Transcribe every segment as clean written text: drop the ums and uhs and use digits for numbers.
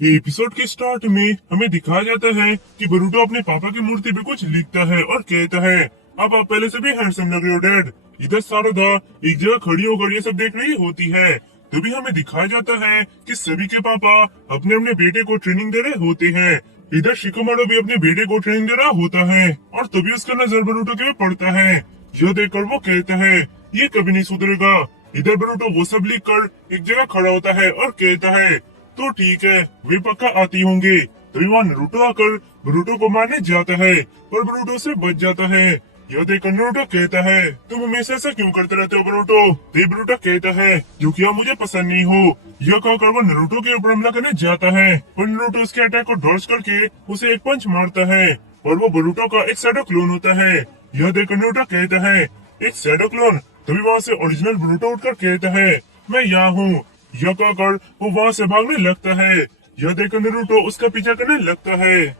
Episode के start में हमें दिखाया जाता है कि बरूटो अपने पापा की मूर्ति पे कुछ लिखता है और कहता है, अब आप पहले से भी हैंडसम लग रहे हो डैड। इधर शारदा एक जगह खड़ी होकर ये सब देख रही होती है। तभी हमें दिखाया जाता है कि सभी के पापा अपने अपने बेटे को ट्रेनिंग दे रहे होते हैं। इधर शिकोमारो भी अपने बेटे को ट्रेनिंग दे रहा होता है और तभी उसका नजर बरूटो के पे पड़ता है। यह देखकर वो कहता है, ये कभी नहीं सुधरेगा। इधर बरूटो वो सब लिख कर एक जगह खड़ा होता है और कहता है, तो ठीक है, वे पक्का आती होंगे। तभी वहाँ नारुतो आकर बरूटो को मारने जाता है पर बरूटो से बच जाता है। यह देखकर नारुतो कहता है, तुम हमेशा ऐसा क्यों करते रहते हो बरूटो। तभी बरूटो कहता है, क्योंकि आप मुझे पसंद नहीं हो। यह कहकर वो नारुतो के ऊपर हमला करने जाता है पर नारुतो उसके अटैक को डॉज करके उसे एक पंच मारता है और वो बरूटो का एक शैडो क्लोन होता है। यह देखकर नारुतो कहता है, एक शैडो क्लोन। तभी वहाँ से ओरिजिनल बरूटो उठकर कहता है, मैं यहाँ हूँ। यह कहकर वो वहाँ से भागने लगता है। यह देखकर नारुतो उसका पीछा करने लगता है।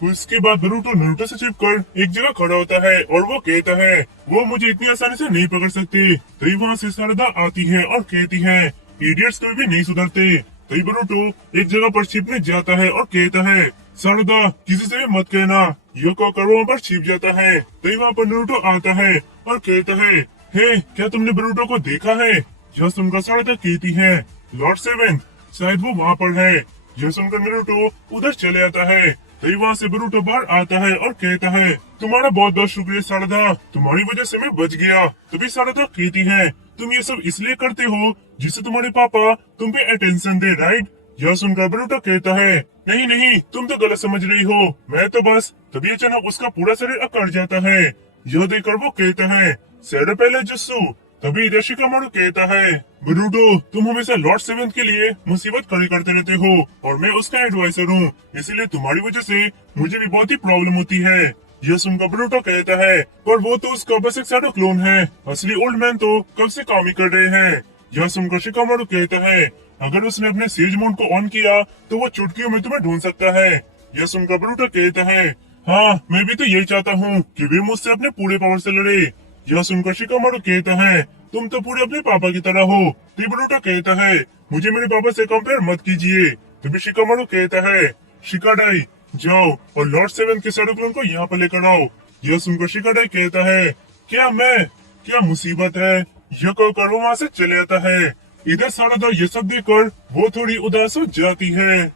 उसके बाद नारुतो नारुतो से छिपकर एक जगह खड़ा होता है और वो कहता है, वो मुझे इतनी आसानी से नहीं पकड़ सकते। तभी वहाँ से शारदा आती है और कहती है, इडियट्स कभी भी नहीं सुधरते। तभी नारुतो एक जगह पर छिपने जाता है और कहता है, शारदा किसी से भी मत कहना। यह कहकर वहाँ पर छिप जाता है। तभी वहाँ पर नारुतो आता है और कहता है, हे क्या तुमने नारुतो को देखा है। यह सुनकर शारदा कहती है, लॉर्ड सेवेंथ शायद वो वहाँ पर है। यह सुनकर नारुतो उधर चले आता है। तभी वहाँ से बरूटो बाहर आता है और कहता है, तुम्हारा बहुत बहुत शुक्रिया शारदा, तुम्हारी वजह से मैं बच गया। तभी शारदा कहती है, तुम ये सब इसलिए करते हो जिससे तुम्हारे पापा तुम पे अटेंशन दे, राइट। यह सुनकर बरूटो कहता है, नहीं नहीं, तुम तो गलत समझ रही हो, मैं तो बस। तभी अचानक उसका पूरा शरीर अकड़ जाता है। यह देखकर वो कहता है, शैडो पहले जुस्सू। तभी इधर शिकोमारो कहता है, बरूटो तुम हमेशा लॉर्ड सेवेंथ के लिए मुसीबत खड़ी करते रहते हो और मैं उसका एडवाइजर हूँ, इसीलिए तुम्हारी वजह से मुझे भी बहुत ही प्रॉब्लम होती है। यह सुनकर बरूटो कहता है, पर वो तो उसका बस एक शैडो क्लोन है, असली ओल्ड मैन तो कब से काम ही कर रहे हैं। यह सुनकर शिकोमारो कहता है, अगर उसने अपने सेज मोड को ऑन किया तो वो चुटकियों में तुम्हें ढूंढ सकता है। यह सुनकर बरूटो कहता है, हाँ मैं भी तो यही चाहता हूँ कि वे मुझसे अपने पूरे पावर से लड़े। यह सुनकर शिकोमारो कहता है, तुम तो पूरे अपने पापा की तरह हो। तभी बरूटो कहता है, मुझे मेरे पापा से कंपेयर मत कीजिए। तभी शिकोमारो कहता है, शिकाडाई जाओ और लॉर्ड सेवन के शैडो क्लोन को यहाँ पर लेकर आओ। यह सुनकर शिकाडाई कहता है, क्या मैं, क्या मुसीबत है। यह कहकर वो वहाँ से चले आता है। इधर शारदा ये सब देखकर वो थोड़ी उदास हो जाती है।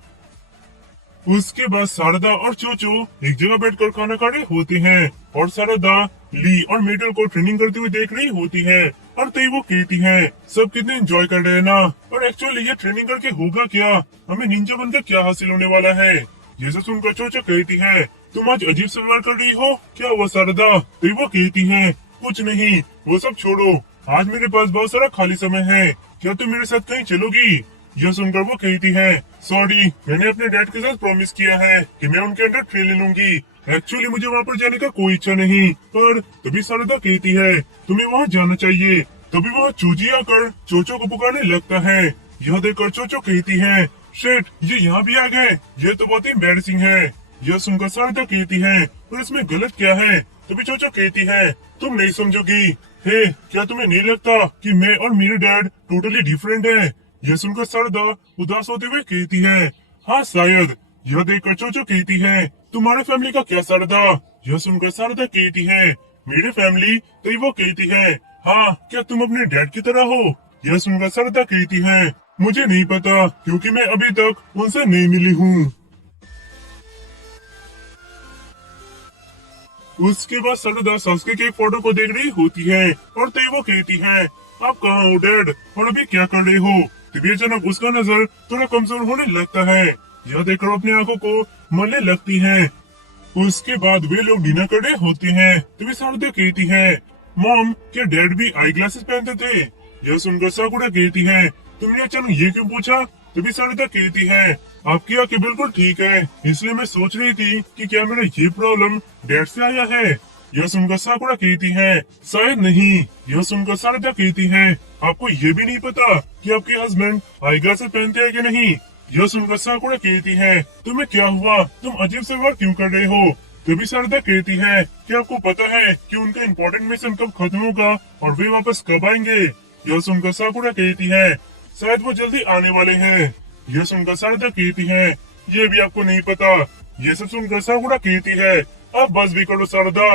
उसके बाद शारदा और चोचो एक जगह बैठकर खाना खा रहे होते हैं और शारदा ली और मेटल को ट्रेनिंग करते हुए देख रही होती है और तभी वो कहती है, सब कितने एंजॉय कर रहे हैं ना, और एक्चुअली ये ट्रेनिंग करके होगा क्या, हमें निंजा बनकर क्या हासिल होने वाला है। जैसे सुनकर चोचो कहती है, तुम आज अजीब से व्यवहार कर रही हो, क्या हुआ शारदा। तभी वो कहती है, कुछ नहीं, वो सब छोड़ो, आज मेरे पास बहुत सारा खाली समय है, क्या तुम मेरे साथ कहीं चलोगी। यह सुनकर वो कहती है, सॉरी मैंने अपने डैड के साथ प्रॉमिस किया है कि मैं उनके अंडर ट्रेनिंग लूंगी, एक्चुअली मुझे वहाँ पर जाने का कोई इच्छा नहीं। पर तभी शारदा कहती है, तुम्हें वहाँ जाना चाहिए। तभी वहाँ चूजी आकर चोचो को पुकारने लगता है। यह देखकर चोचो कहती है, शिट ये यहाँ भी आ गए, ये तो बहुत ही एम्बैरेसिंग है। यह सुनकर शारदा कहती है, पर इसमें गलत क्या है। तभी चोचो कहती है, तुम नहीं समझोगी। हे क्या तुम्हें नहीं लगता कि मैं और मेरे डैड टोटली डिफरेंट है। यह सुनकर शारदा उदास होते हुए कहती है, हाँ शायद। यह देखकर चोचो कहती है, तुम्हारे फैमिली का क्या शारदा। यह सुनकर शारदा कहती है, मेरे फैमिली। तो वो कहती है, हाँ क्या तुम अपने डैड की तरह हो। यह सुनकर शारदा कहती है, मुझे नहीं पता क्योंकि मैं अभी तक उनसे नहीं मिली हूँ। उसके बाद शारदा सासुके के एक फोटो को देख रही होती है और तभी वो कहती है, आप कहाँ हो डैड और अभी क्या कर रहे हो। तभी अचानक उसका नजर थोड़ा कमजोर होने लगता है। यह देखकर अपनी आंखों को मलने लगती है। उसके बाद वे लोग डिनर कर रहे होते हैं। तभी शारदा कहती है, मॉम क्या डैड भी आई ग्लासेस पहनते थे। यह सुनकर साकुरा कहती है, तुमने अचानक ये क्यों पूछा। तभी शारदा कहती है, आपकी आंखें बिल्कुल ठीक है, इसलिए मैं सोच रही थी कि क्या मेरा ये प्रॉब्लम डैड से आया है। यह सुनकर साकुरा कहती है, शायद नहीं। यह सुनकर शारदा कहती है, आपको ये भी नहीं पता कि आपके हस्बैंड आई ग्लासेस पहनते हैं कि नहीं। यह सुनकर साकुरा कहती है, तुम्हें क्या हुआ, तुम अजीब से व्यवहार क्यों कर रहे हो। तभी शारदा कहती है, क्या आपको पता है कि उनका इम्पोर्टेंट मिशन कब खत्म होगा और वे वापस कब आएंगे। यह सुनकर साकुरा कहती है, शायद वो जल्दी आने वाले हैं। यह सुनकर शारदा कहती है, ये भी आपको नहीं पता। ये सब सुनकर साकुरा कहती है, अब बस भी करो शारदा।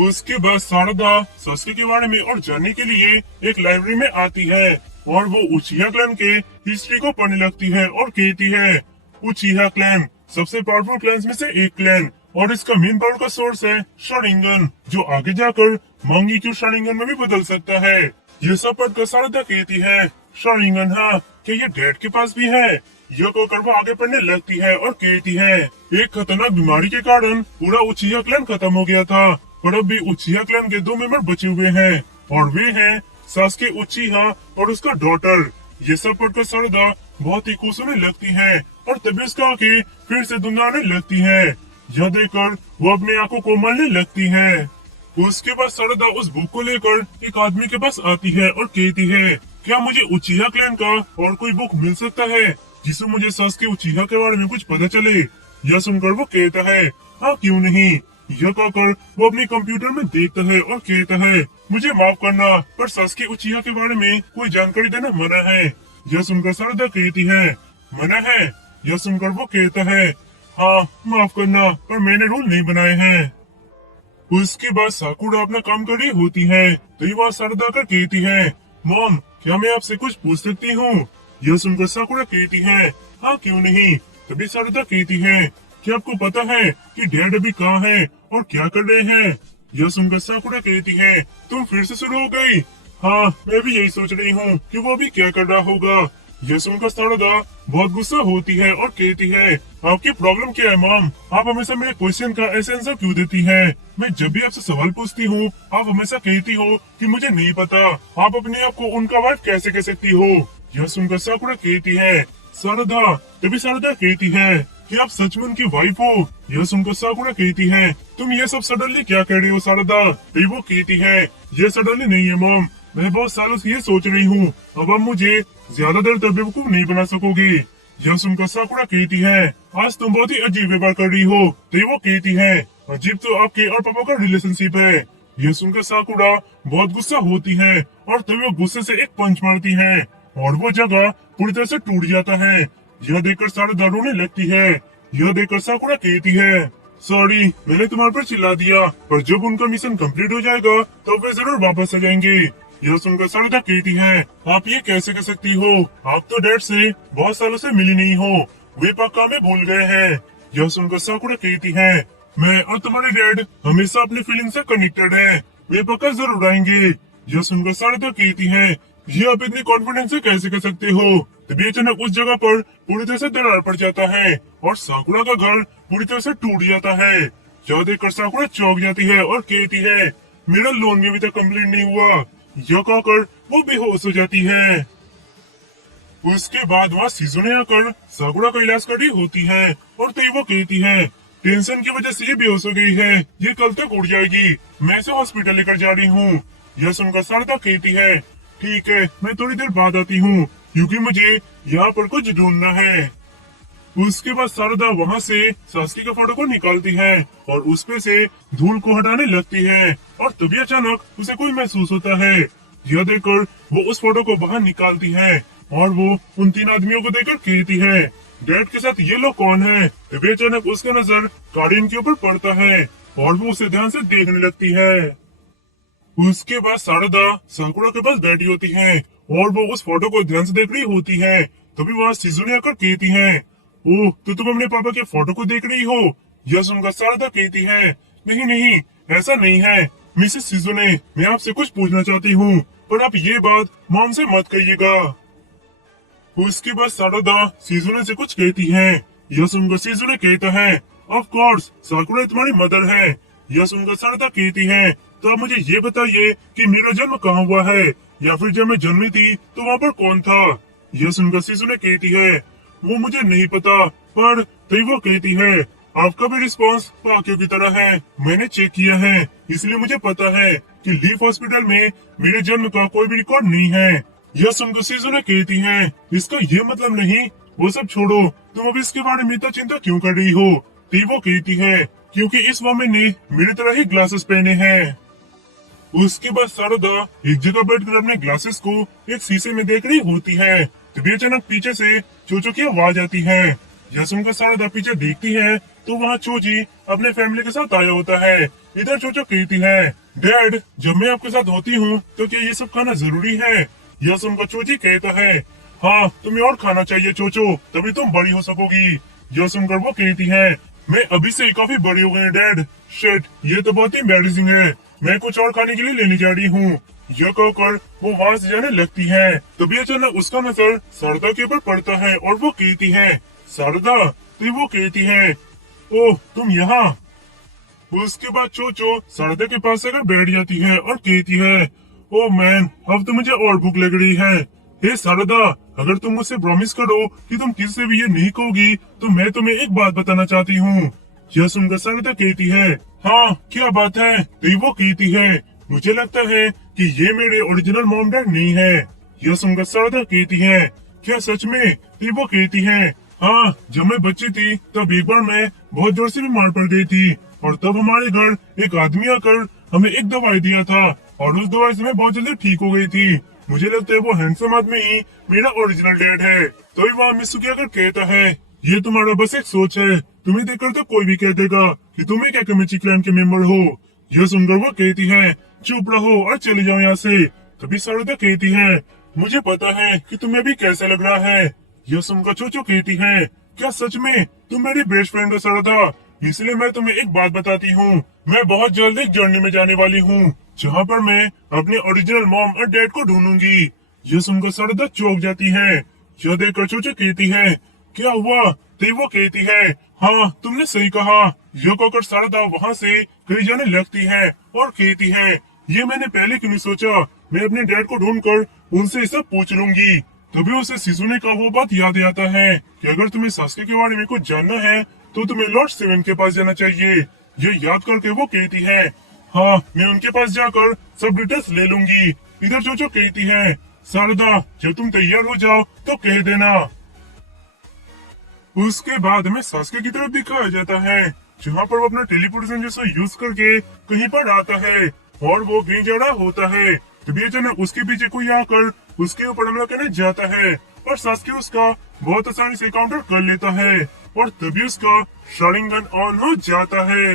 उसके बाद शारदा सस्के के बारे में और जानने के लिए एक लाइब्रेरी में आती है और वो उचिहा क्लैन के हिस्ट्री को पढ़ने लगती है और कहती है, उचिहा क्लैन सबसे पावरफुल क्लैंस में से एक क्लैन और इसका मेन पावर का सोर्स है शारिंगन, जो आगे जाकर मांगेक्यू शारिंगन में भी बदल सकता है। ये सब पढ़कर शारदा कहती है, शारिंगन हाँ, क्या ये डैड के पास भी है? यह कहकर वो आगे पढ़ने लगती है और कहती है, एक खतरनाक बीमारी के कारण पूरा उचिहा क्लैन खत्म हो गया था, पर अब भी उचिहा क्लैन के 2 मेंबर बचे हुए हैं और वे हैं सास्के उचिहा और उसका डॉटर। ये सब पढ़कर शारदा बहुत ही खुश होने लगती है और तभी उसका आंखें फिर से धुंधलाने लगती है। यह देखकर वो अपनी आंखों को मलने लगती है। उसके बाद शारदा उस बुक को लेकर एक आदमी के पास आती है और कहती है, क्या मुझे उचिहा क्लैन का और कोई बुक मिल सकता है जिससे मुझे सास्के उचिहा के बारे में कुछ पता चले? यह सुनकर वो कहता है, हाँ क्यों नहीं। यह कहकर वो अपने कंप्यूटर में देखता है और कहता है, मुझे माफ करना पर सास्के उचिहा के बारे में कोई जानकारी देना मना है। यह सुनकर शारदा कहती है, मना है? यह सुनकर वो कहता है, हाँ माफ करना पर मैंने रूल नहीं बनाए हैं। उसके बाद साकुरा अपना काम कर रही होती है तो ये बात शारदा कर कहती है, मॉम क्या मैं आपसे कुछ पूछ सकती हूँ? यह सुनकर साकुरा कहती है, हाँ क्यों नहीं। तभी शारदा कहती है, क्या आपको पता है कि डैड अभी कहाँ है और क्या कर रहे हैं? यह सुनकर साकुरा कहती है, तुम फिर से शुरू हो गई? हाँ मैं भी यही सोच रही हूँ कि वो अभी क्या कर रहा होगा। यह सुनकर शारदा बहुत गुस्सा होती है और कहती है, आपकी प्रॉब्लम क्या है मॉम? आप हमेशा मेरे क्वेश्चन का ऐसे आंसर क्यों देती हैं? मैं जब भी आपसे सवाल पूछती हूँ आप हमेशा कहती हो कि मुझे नहीं पता। आप अपने आप को उनका वाइफ कैसे कह सकती हो? यह सुनकर साकुरा कहती है, शारदा। तभी शारदा कहती है कि आप सच में उनकी वाइफ हो? यह सुनकर साकुरा कहती है, तुम ये सब सडनली क्या कह रही हो शारदा? तभी वो कहती है, ये सडनली नहीं है मॉम, मैं बहुत सालों से ये सोच रही हूँ, अब आप मुझे ज्यादा देर तक बेवकूफ नहीं बना सकोगे। यह सुनकर साकुरा कहती है, आज तुम बहुत ही अजीब व्यवहार कर रही हो। तो वो कहती है, अजीब तो आपके और पापा का रिलेशनशिप है। यह सुनकर साकुरा बहुत गुस्सा होती है और तभी वो गुस्से से एक पंच मारती है और वो जगह पूरी तरह से टूट जाता है। यह देखकर शारदा रोने लगती है। यह देखकर साकुरा कहती है, सॉरी मैंने तुम्हारे पर चिल्ला दिया, पर जब उनका मिशन कंप्लीट हो जाएगा तो वे जरूर वापस आ जाएंगे। यह सुनकर शारदा कहती है, आप ये कैसे कह सकती हो? आप तो डैड से बहुत सालों से मिली नहीं हो, वे पक्का में भूल गए हैं। यह सुनकर साकुरा कहती है, मैं और तुम्हारे डैड हमेशा अपनी फीलिंग से कनेक्टेड है, वे पक्का जरूर आएंगे। यह सुनकर शारदा कहती है, ये आप इतनी कॉन्फिडेंस से कैसे कह सकते हो? तभी अचानक उस जगह पर पूरी तरह से दरार पड़ जाता है और साकुरा का घर पूरी तरह से टूट जाता है। यह देखकर साकुरा चौंक जाती है और कहती है, मेरा लोन भी अभी तक कम्प्लीट नहीं हुआ। यह कहकर वो बेहोश हो जाती है। उसके बाद वहाँ शिजुने आकर साकुरा का इलाज कर रही होती है और तभी वो कहती है, टेंशन की वजह से ये बेहोश हो गई है, ये कल तक उड़ जाएगी, मैं इसे हॉस्पिटल लेकर जा रही हूँ। यह सुनकर शारदा कहती है, ठीक है मैं थोड़ी देर बाद आती हूँ क्योंकि मुझे यहाँ पर कुछ ढूंढना है। उसके बाद शारदा वहाँ से सास्की के फोटो को निकालती है और उसपे से धूल को हटाने लगती है और तभी अचानक उसे कोई महसूस होता है। यह देखकर वो उस फोटो को बाहर निकालती है और वो उन 3 आदमियों को देखकर कहती है, डैड के साथ ये लोग कौन है? तभी अचानक उसका नजर कारिन के ऊपर पड़ता है और वो उसे ध्यान से देखने लगती है। उसके बाद शारदा साकुरा के पास बैठी होती है और वो उस फोटो को ध्यान से देख रही होती है। तभी वहाँ शिजुने आकर कहती है, ओह तो तुम अपने पापा के फोटो को देख रही हो? यह सुनकर शारदा कहती है, नहीं नहीं ऐसा नहीं है मिसेस शिजुने, मैं आपसे कुछ पूछना चाहती हूँ पर आप ये बात मॉम से मत कहिएगा। उसके बाद शारदा शिजुने से कुछ कहती है। यह सुनकर शिजुने कहता है, ऑफ कोर्स साकुरा तुम्हारी मदर है। यह सुनकर शारदा कहती है, तो आप मुझे ये बताइए कि मेरा जन्म कहाँ हुआ है या फिर जब मैं जन्मी थी तो वहाँ पर कौन था? यह सुनकर शिजुने कहती है, वो मुझे नहीं पता, पर तभी वो कहती है, आपका भी रिस्पॉन्स बाकियों की तरह है, मैंने चेक किया है इसलिए मुझे पता है कि लीफ हॉस्पिटल में मेरे जन्म का कोई भी रिकॉर्ड नहीं है। यह सुनकर शिजुने कहती है, इसका ये मतलब नहीं, वो सब छोड़ो, तुम अब इसके बारे में इतना चिंता क्यों कर रही हो? तभी वो कहती है, क्योंकि इस वुमन ने मेरी तरह ही ग्लासेस पहने हैं। उसके बाद शारदा एक जगह बैठकर अपने ग्लासेस को एक शीशे में देख रही होती है। तभी अचानक पीछे से चोचो की आवाज आती है यह सुनकर शारदा पीछे देखती है तो वहाँ चोजी अपने फैमिली के साथ आया होता है। इधर चोचो कहती है, डैड जब मैं आपके साथ होती हूँ तो क्या ये सब खाना जरूरी है? यह सुनकर चोजी कहता है, हाँ तुम्हें और खाना चाहिए चोचो, तभी तुम बड़ी हो सकोगी। यह सुनकर वो कहती है, मैं अभी से ही काफी बड़ी हो गई डैड। शिट, ये तो बहुत ही एम्बैरेसिंग है, मैं कुछ और खाने के लिए लेने जा रही हूँ। यह कहकर वो वहाँ से जाने लगती है। तभी अचानक उसका नजर शारदा के ऊपर पड़ता है और वो कहती है, शारदा। तो वो कहती है, ओह तुम यहाँ। उसके बाद चोचो शारदा के पास आकर बैठ जाती है और कहती है, ओह मैन अब तो मुझे और भूख लग रही है। हे शारदा, अगर तुम मुझसे प्रॉमिस करो कि तुम किसी से भी ये नहीं कहोगी तो मैं तुम्हें एक बात बताना चाहती हूँ। यह सुनकर शारदा कहती है, हाँ क्या बात है? तो वो कहती है, मुझे लगता है कि ये मेरे ओरिजिनल मॉम डैड नहीं है। यह सुनकर शारदा कहती है, क्या सच में? तो वो कहती है, हाँ जब मैं बच्ची थी तब एक बार मैं बहुत जोर से बीमार पड़ गई थी और तब हमारे घर एक आदमी आकर हमें एक दवाई दिया था और उस दवाई से मैं बहुत जल्दी ठीक हो गई थी। मुझे लगता है वो हैंडसम आदमी ही मेरा ओरिजिनल डैड है। तो वहाँ मित्सुकी आकर कहता है, ये तुम्हारा बस एक सोच है, तुम्हें देखकर तो कोई भी कह देगा कि तुम एक एकेमिची क्लैन के मेंबर हो। यह सुनकर वो कहती है, चुप रहो और चले जाओ यहाँ से। तभी शारदा कहती है, मुझे पता है कि तुम्हें भी कैसा लग रहा है। यह सुनकर चोचो कहती है, क्या सच में तुम मेरी बेस्ट फ्रेंड हो शारदा? इसलिए मैं तुम्हें एक बात बताती हूँ, मैं बहुत जल्द एक जर्नी में जाने वाली हूँ जहाँ पर मैं अपने ओरिजिनल मॉम और डैड को ढूंढूंगी। यह सुनकर शारदा चौंक जाती है। यह देखकर चोचो कहती है, क्या हुआ? तो वो कहती है, हाँ तुमने सही कहा। यह कहकर शारदा वहाँ से कहीं जाने लगती है और कहती है, ये मैंने पहले क्यों नहीं सोचा, मैं अपने डैड को ढूंढकर उनसे सब पूछ लूंगी। तभी उसे सिजुने का वो बात याद आता है कि अगर तुम्हें सास्के के बारे में कुछ जानना है तो तुम्हें लॉर्ड सेवन के पास जाना चाहिए। ये याद करके वो कहती है, हाँ मैं उनके पास जाकर सब डिटेल्स ले लूंगी। इधर चोचो कहती है, शारदा जब तुम तैयार हो जाओ तो कह देना। उसके बाद हमें सास्के की तरफ दिखाया जाता है जहाँ पर वो अपना टेलीपोर्टेशन जैसा यूज करके कहीं पर आता है और वो कहीं जा रहा होता है। तभी अचानक उसके पीछे कोई आकर उसके ऊपर हमला करने जाता है और सास्के उसका बहुत आसानी से काउंटर कर लेता है और तभी उसका शारिंगन ऑन हो जाता है।